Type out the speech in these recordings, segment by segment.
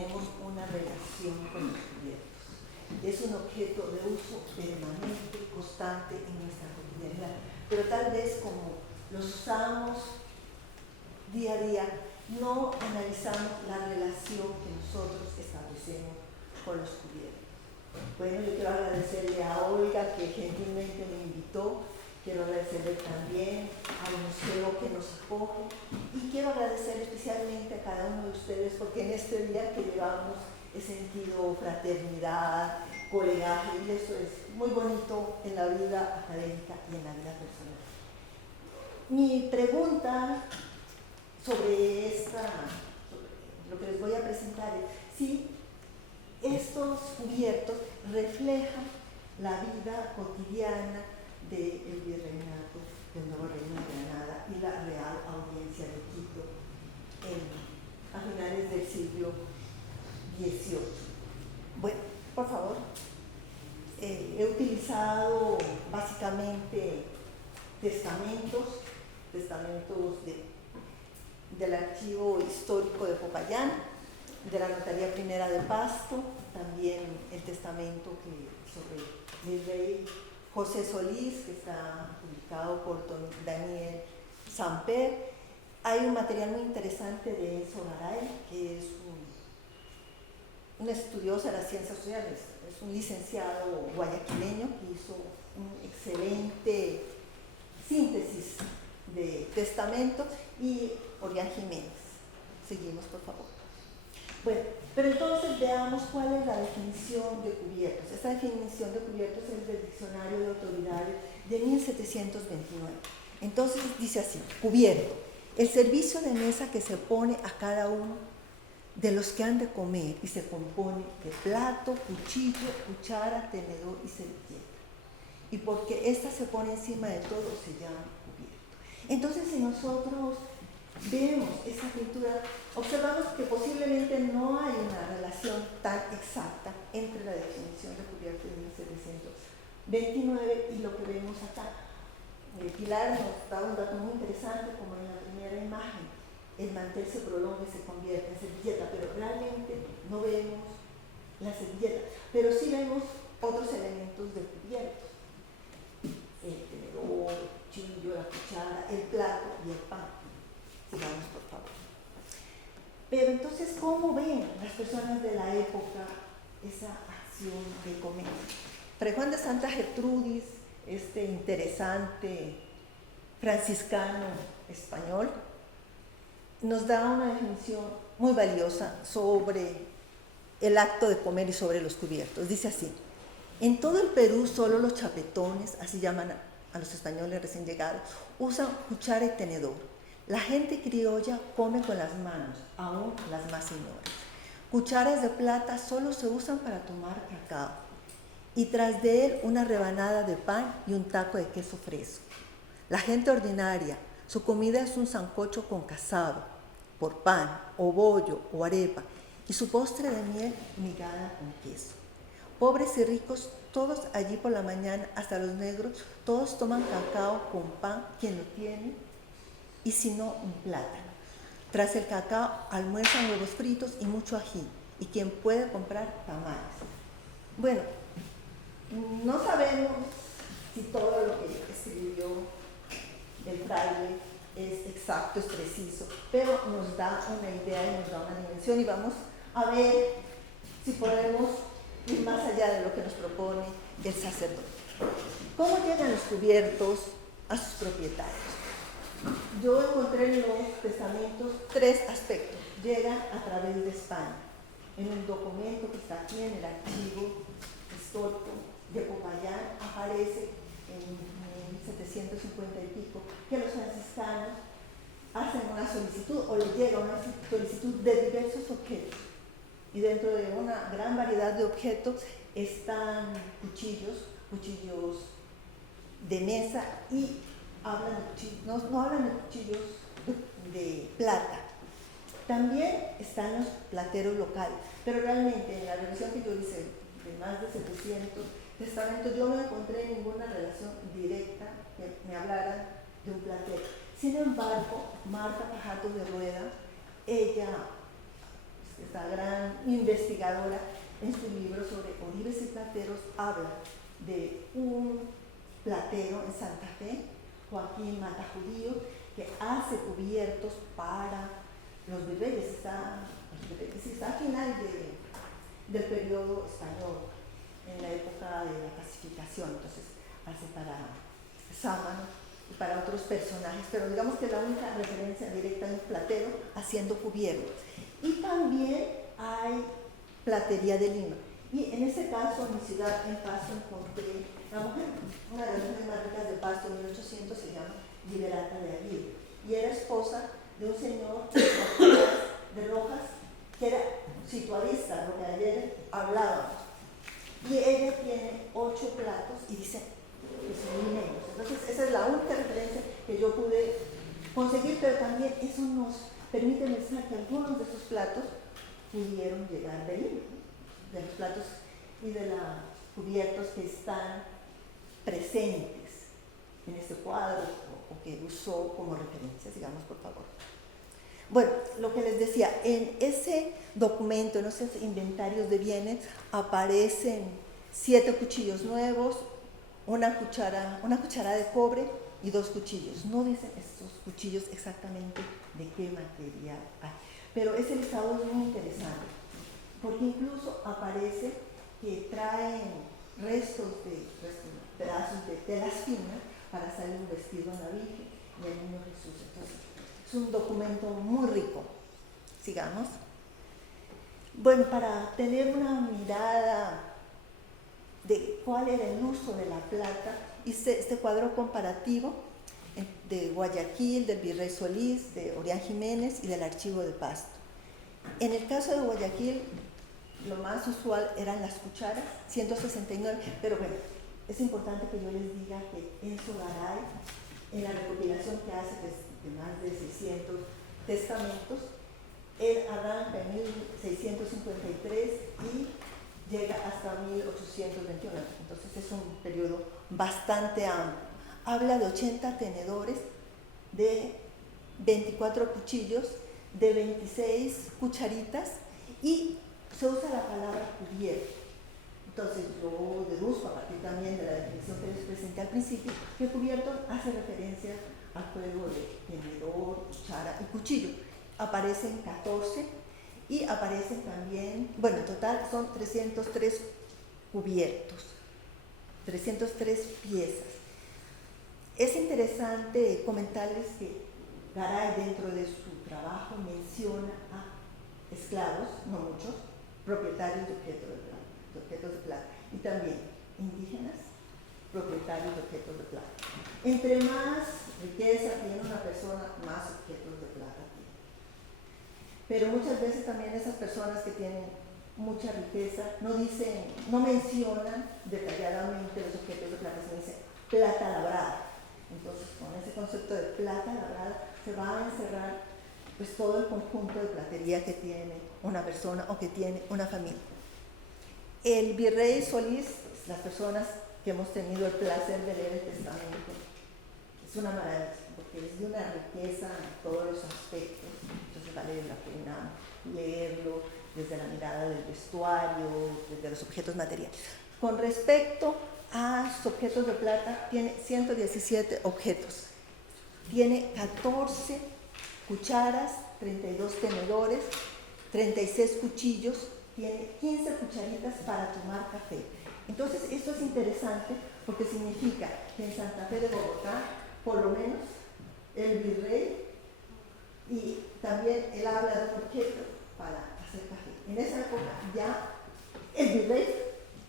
tenemos una relación con los cubiertos. Es un objeto de uso permanente, constante en nuestra cotidianidad, pero tal vez como los usamos día a día, no analizamos la relación que nosotros establecemos con los cubiertos. Bueno, yo quiero agradecerle a Olga que gentilmente me invitó, quiero agradecerle también al museo que nos acoge y quiero agradecer especialmente a cada uno de ustedes porque en este día que llevamos he sentido fraternidad, colegaje y eso es muy bonito en la vida académica y en la vida personal. Mi pregunta sobre lo que les voy a presentar es si estos cubiertos reflejan la vida cotidiana del virreinato del Nuevo Reino de Granada y la Real Audiencia de Quito a finales del siglo XVIII. Bueno, por favor, he utilizado básicamente testamentos del Archivo Histórico de Popayán, de la Notaría Primera de Pasto, también el testamento sobre mi rey José Solís, que está publicado por don Daniel Samper. Hay un material muy interesante de Enzo Garay, que es un estudioso de las ciencias sociales, es un licenciado guayaquileño que hizo un excelente síntesis de testamento, y Orián Jiménez. Seguimos, por favor. Bueno, pero entonces veamos cuál es la definición de cubiertos. Esta definición de cubiertos es del Diccionario de Autoridades de 1729. Entonces dice así: cubierto, el servicio de mesa que se pone a cada uno de los que han de comer y se compone de plato, cuchillo, cuchara, tenedor y servilleta. Y porque ésta se pone encima de todo se llama cubierto. Entonces, si nosotros vemos esta pintura, observamos que posiblemente no hay una relación tan exacta entre la definición de cubierto de 1729 y lo que vemos acá. Pilar nos da un dato muy interesante, como en la primera imagen, el mantel se prolonga y se convierte en servilleta, pero realmente no vemos la servilleta, pero sí vemos otros elementos de cubiertos: el tenedor, el cuchillo, la cuchara, el plato y el pan. Sigamos, por favor. Pero entonces, ¿cómo ven las personas de la época esa acción de comer? Fray Juan de Santa Gertrudis, este interesante franciscano español, nos da una definición muy valiosa sobre el acto de comer y sobre los cubiertos. Dice así: en todo el Perú solo los chapetones, así llaman a los españoles recién llegados, usan cuchara y tenedor. La gente criolla come con las manos, aún las más señoras. Cucharas de plata solo se usan para tomar cacao, y tras de él una rebanada de pan y un taco de queso fresco. La gente ordinaria, su comida es un sancocho con casado, por pan, o bollo, o arepa, y su postre de miel migada con queso. Pobres y ricos, todos allí por la mañana, hasta los negros, todos toman cacao con pan, quien lo tiene, y si no, un plátano. Tras el cacao, almuerzan huevos fritos y mucho ají, y quien puede comprar tamales. Bueno, no sabemos si todo lo que escribió el fraile es exacto, es preciso, pero nos da una idea y nos da una dimensión, y vamos a ver si podemos ir más allá de lo que nos propone el sacerdote. ¿Cómo llegan los cubiertos a sus propietarios? Yo encontré en los testamentos tres aspectos. Llegan a través de España. En un documento que está aquí en el archivo histórico de Popayán aparece en 1750 y pico que los franciscanos hacen una solicitud, o les llega una solicitud de diversos objetos, y dentro de una gran variedad de objetos están cuchillos de mesa, y hablan de cuchillos, no hablan de cuchillos de plata. También están los plateros locales, pero realmente en la revisión que yo hice de más de 700 testamentos yo no encontré ninguna relación directa que me hablara de un platero. Sin embargo, Marta Fajardo de Rueda, ella esta gran investigadora, en su libro sobre olivos y plateros, habla de un platero en Santa Fe, Joaquín Matajudío, que hace cubiertos para los virreyes. Está a final del periodo español, en la época de la pacificación. Entonces hace para Sámano y para otros personajes, pero digamos que la única referencia directa es un platero haciendo cubiertos. Y también hay platería de Lima. Y en ese caso, en mi ciudad, en Pasto, encontré una mujer, una de las mujeres más ricas de Pasto, en 1800, se llama Liberata de Aguirre, y era esposa de un señor de Rojas, que era situadista, lo que ayer hablábamos. Y ella tiene 8 platos y dice que son mineros. Entonces, esa es la única referencia que yo pude conseguir, pero también eso nos permite pensar que algunos de esos platos pudieron llegar de Lima, de los platos y de los cubiertos que están presentes en este cuadro o que usó como referencia. Sigamos, por favor. Bueno, lo que les decía, en ese documento, en esos inventarios de bienes, aparecen 7 cuchillos nuevos, una cuchara de cobre y 2 cuchillos. No dicen estos cuchillos exactamente de qué material hay, pero ese listado es muy interesante, porque incluso aparece que traen pedazos de telas finas para hacer un vestido a la Virgen y al Niño Jesús. Entonces, es un documento muy rico. Sigamos. Bueno, para tener una mirada de cuál era el uso de la plata, hice este cuadro comparativo de Guayaquil, del Virrey Solís, de Orián Jiménez y del Archivo de Pasto. En el caso de Guayaquil, lo más usual eran las cucharas, 169, pero bueno, es importante que yo les diga que Enzo Garay, en la recopilación que hace de más de 600 testamentos, él arranca en 1653 y llega hasta 1821, entonces es un periodo bastante amplio. Habla de 80 tenedores, de 24 cuchillos, de 26 cucharitas y se usa la palabra cubierto. Entonces yo deduzco a partir también de la definición que les presenté al principio que cubierto hace referencia al juego de tenedor, cuchara y cuchillo. Aparecen 14 y aparecen también, bueno, en total son 303 cubiertos, 303 piezas. Es interesante comentarles que Garay, dentro de su trabajo, menciona a esclavos, no muchos, propietarios de objetos de plata, y también indígenas, propietarios de objetos de plata. Entre más riqueza tiene una persona, más objetos de plata tiene. Pero muchas veces también esas personas que tienen mucha riqueza no mencionan detalladamente los objetos de plata, sino dicen plata labrada. Entonces, con ese concepto de plata labrada se va a encerrar pues todo el conjunto de platería que tiene una persona o que tiene una familia. El Virrey Solís, pues, las personas que hemos tenido el placer de leer el testamento, es una maravilla, porque es de una riqueza en todos los aspectos. Entonces vale la pena leerlo desde la mirada del vestuario, desde los objetos materiales. Con respecto a sus objetos de plata, tiene 117 objetos. Tiene 14 cucharas, 32 tenedores, 36 cuchillos, tiene 15 cucharitas para tomar café. Entonces, esto es interesante porque significa que en Santa Fe de Bogotá, por lo menos, el virrey, y también él habla de un objeto para hacer café. En esa época ya el virrey,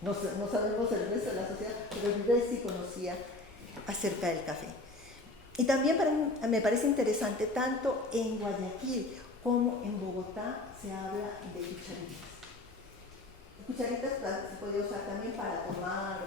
no sabemos el resto de la sociedad, pero el virrey sí conocía acerca del café. Y también me parece interesante, tanto en Guayaquil como en Bogotá se habla de cucharitas. Cucharitas se puede usar también para tomar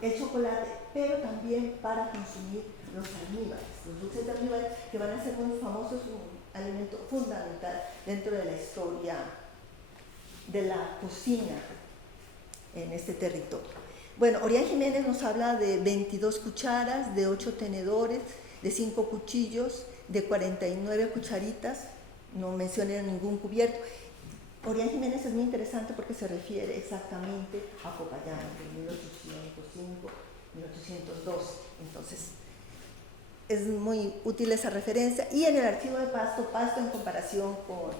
el chocolate, pero también para consumir los almíbares, los dulces de almíbares, que van a ser muy famosos, un alimento fundamental dentro de la historia de la cocina en este territorio. Bueno, Orián Jiménez nos habla de 22 cucharas, de 8 tenedores, de 5 cuchillos, de 49 cucharitas, no menciona ningún cubierto. Orián Jiménez es muy interesante porque se refiere exactamente a Popayán, de 1805, 1812. Entonces, es muy útil esa referencia. Y en el archivo de Pasto, Pasto en comparación con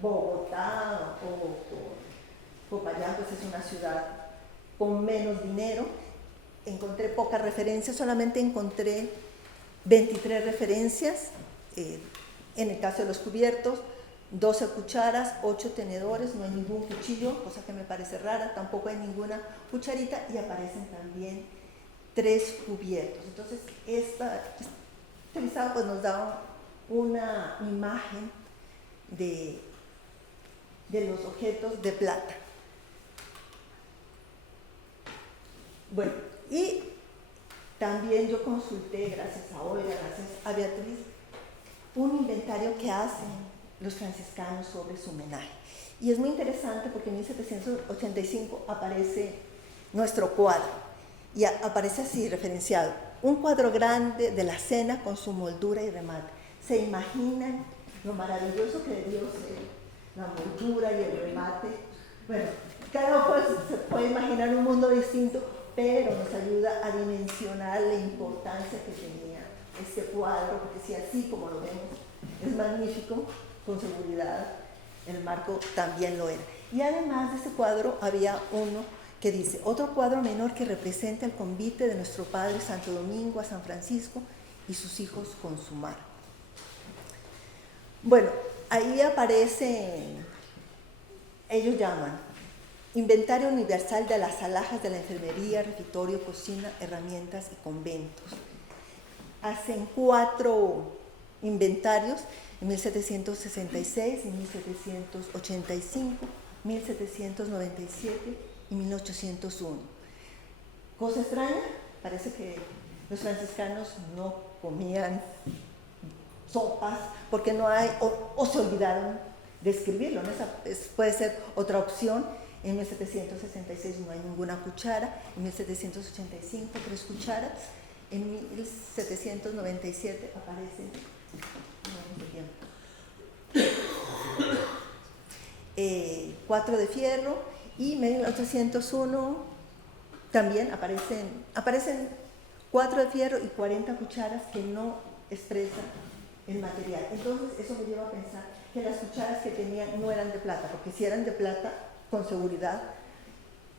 Bogotá o con Popayán, pues es una ciudad con menos dinero. Encontré pocas referencias, solamente encontré 23 referencias, en el caso de los cubiertos, 12 cucharas, 8 tenedores, no hay ningún cuchillo, cosa que me parece rara, tampoco hay ninguna cucharita, y aparecen también 3 cubiertos. Entonces, este listado pues nos da una imagen de los objetos de plata. Bueno, y también yo consulté, gracias a Oira, gracias a Beatriz, un inventario que hacen los franciscanos sobre su homenaje. Y es muy interesante porque en 1785 aparece nuestro cuadro, y aparece así referenciado: un cuadro grande de la cena con su moldura y remate. ¿Se imaginan lo maravilloso que debió ser la moldura y el remate? Bueno, cada uno se puede imaginar un mundo distinto, pero nos ayuda a dimensionar la importancia que tenía este cuadro, porque si así como lo vemos es magnífico, con seguridad el marco también lo era. Y además de este cuadro había uno que dice: otro cuadro menor que representa el convite de nuestro Padre Santo Domingo a San Francisco y sus hijos con su mar. Bueno, ahí aparecen, ellos llaman Inventario Universal de las Alhajas de la Enfermería, Refectorio, Cocina, Herramientas y Conventos. Hacen 4 inventarios en 1766, en 1785, 1797 y 1801. Cosa extraña, parece que los franciscanos no comían sopas porque no hay, o se olvidaron de escribirlo, ¿no? Puede ser otra opción. En 1766 no hay ninguna cuchara, en 1785 3 cucharas, en 1797 aparecen 4 de fierro, y en 1801 también aparecen 4 de fierro y 40 cucharas que no expresan el material. Entonces eso me lleva a pensar que las cucharas que tenían no eran de plata, porque si eran de plata, con seguridad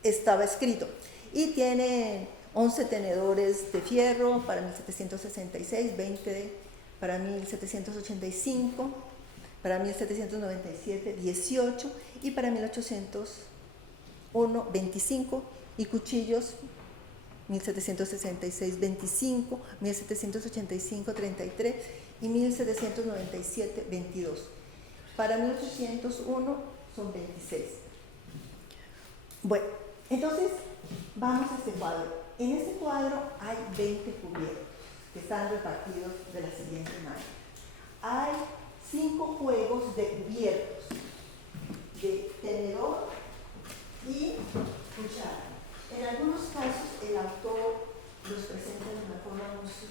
estaba escrito. Y tiene 11 tenedores de fierro para 1766, 20 para 1785, para 1797, 18, y para 1801, 25, y cuchillos 1766, 25, 1785, 33, y 1797, 22. Para 1801 son 26. Bueno, entonces vamos a este cuadro. En este cuadro hay 20 cubiertos que están repartidos de la siguiente manera. Hay 5 juegos de cubiertos, de tenedor y cuchara. En algunos casos el autor los presenta de una forma muy sutil.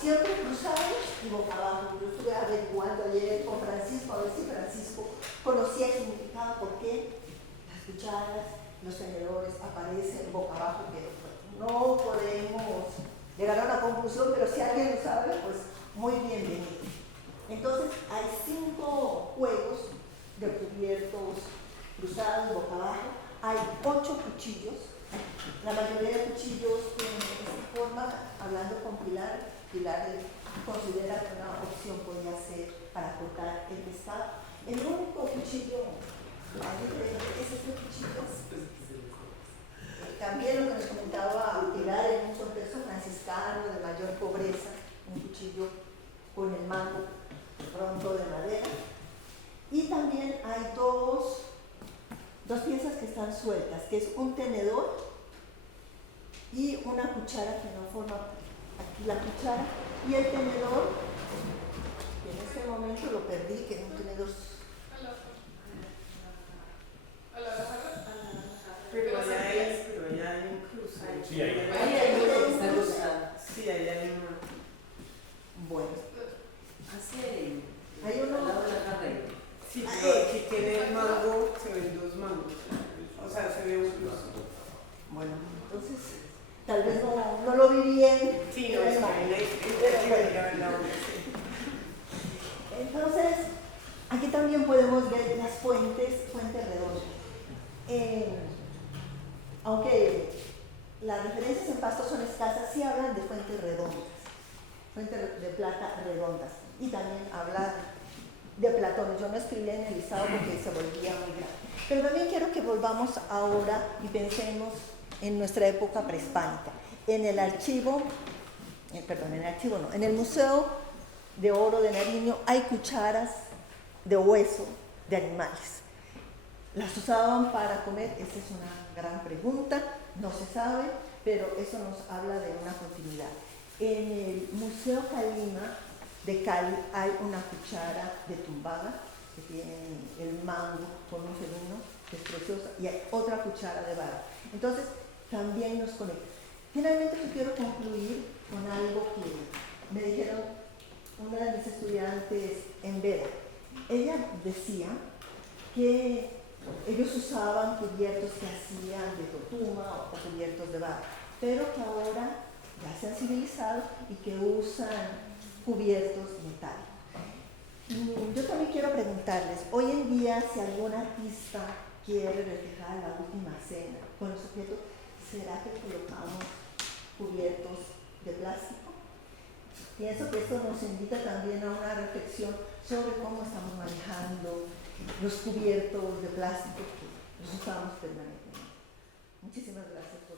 Siempre cruzados y boca abajo. Yo estuve averiguando ayer con Francisco, a ver si Francisco conocía el significado, por qué las cucharas, los tenedores aparecen boca abajo, pero no podemos llegar a una conclusión, pero si alguien lo sabe, pues muy bienvenido. Entonces hay 5 juegos de cubiertos cruzados boca abajo, hay 8 cuchillos. La mayoría de cuchillos tienen esta forma. Hablando con Pilar considera que una opción podría ser para cortar el pescado. El único cuchillo es este cuchillo. También lo que nos comentaba Pilar, en un contexto franciscano de mayor pobreza, un cuchillo con el mango pronto de madera. Y también hay dos piezas que están sueltas, que es un tenedor y una cuchara que no forma aquí la cuchara, y el tenedor, que en este momento lo perdí, que es un tenedor. Pero allá hay un cruz. Sí, hay uno que está cruzado. Sí, allá hay uno. Bueno. Hace entonces tal vez no lo vi bien. Sí, no, es Entonces, aquí también podemos ver las fuentes redondas. Aunque las referencias en Pasto son escasas, sí hablan de fuentes redondas, fuentes de plata redondas. Y también hablan de Platón. Yo no escribí en el listado porque se volvía muy grande. Pero también quiero que volvamos ahora y pensemos en nuestra época prehispánica. En el archivo, en el Museo de Oro de Nariño hay cucharas de hueso de animales. ¿Las usaban para comer? Esa es una gran pregunta, no se sabe, pero eso nos habla de una continuidad. En el Museo Calima de Cali hay una cuchara de tumbada que tiene el mango con un felino, que es preciosa, y hay otra cuchara de barro. Entonces, también nos conecta. Finalmente, yo quiero concluir con algo que me dijeron una de mis estudiantes en Vera. Ella decía que ellos usaban cubiertos que hacían de totuma o cubiertos de barro, pero que ahora ya se han civilizado y que usan cubiertos metálicos. Yo también quiero preguntarles, hoy en día si algún artista quiere reflejar la última cena con los objetos, ¿será que colocamos cubiertos de plástico? Pienso que esto nos invita también a una reflexión sobre cómo estamos manejando los cubiertos de plástico que los usamos permanentemente. Muchísimas gracias.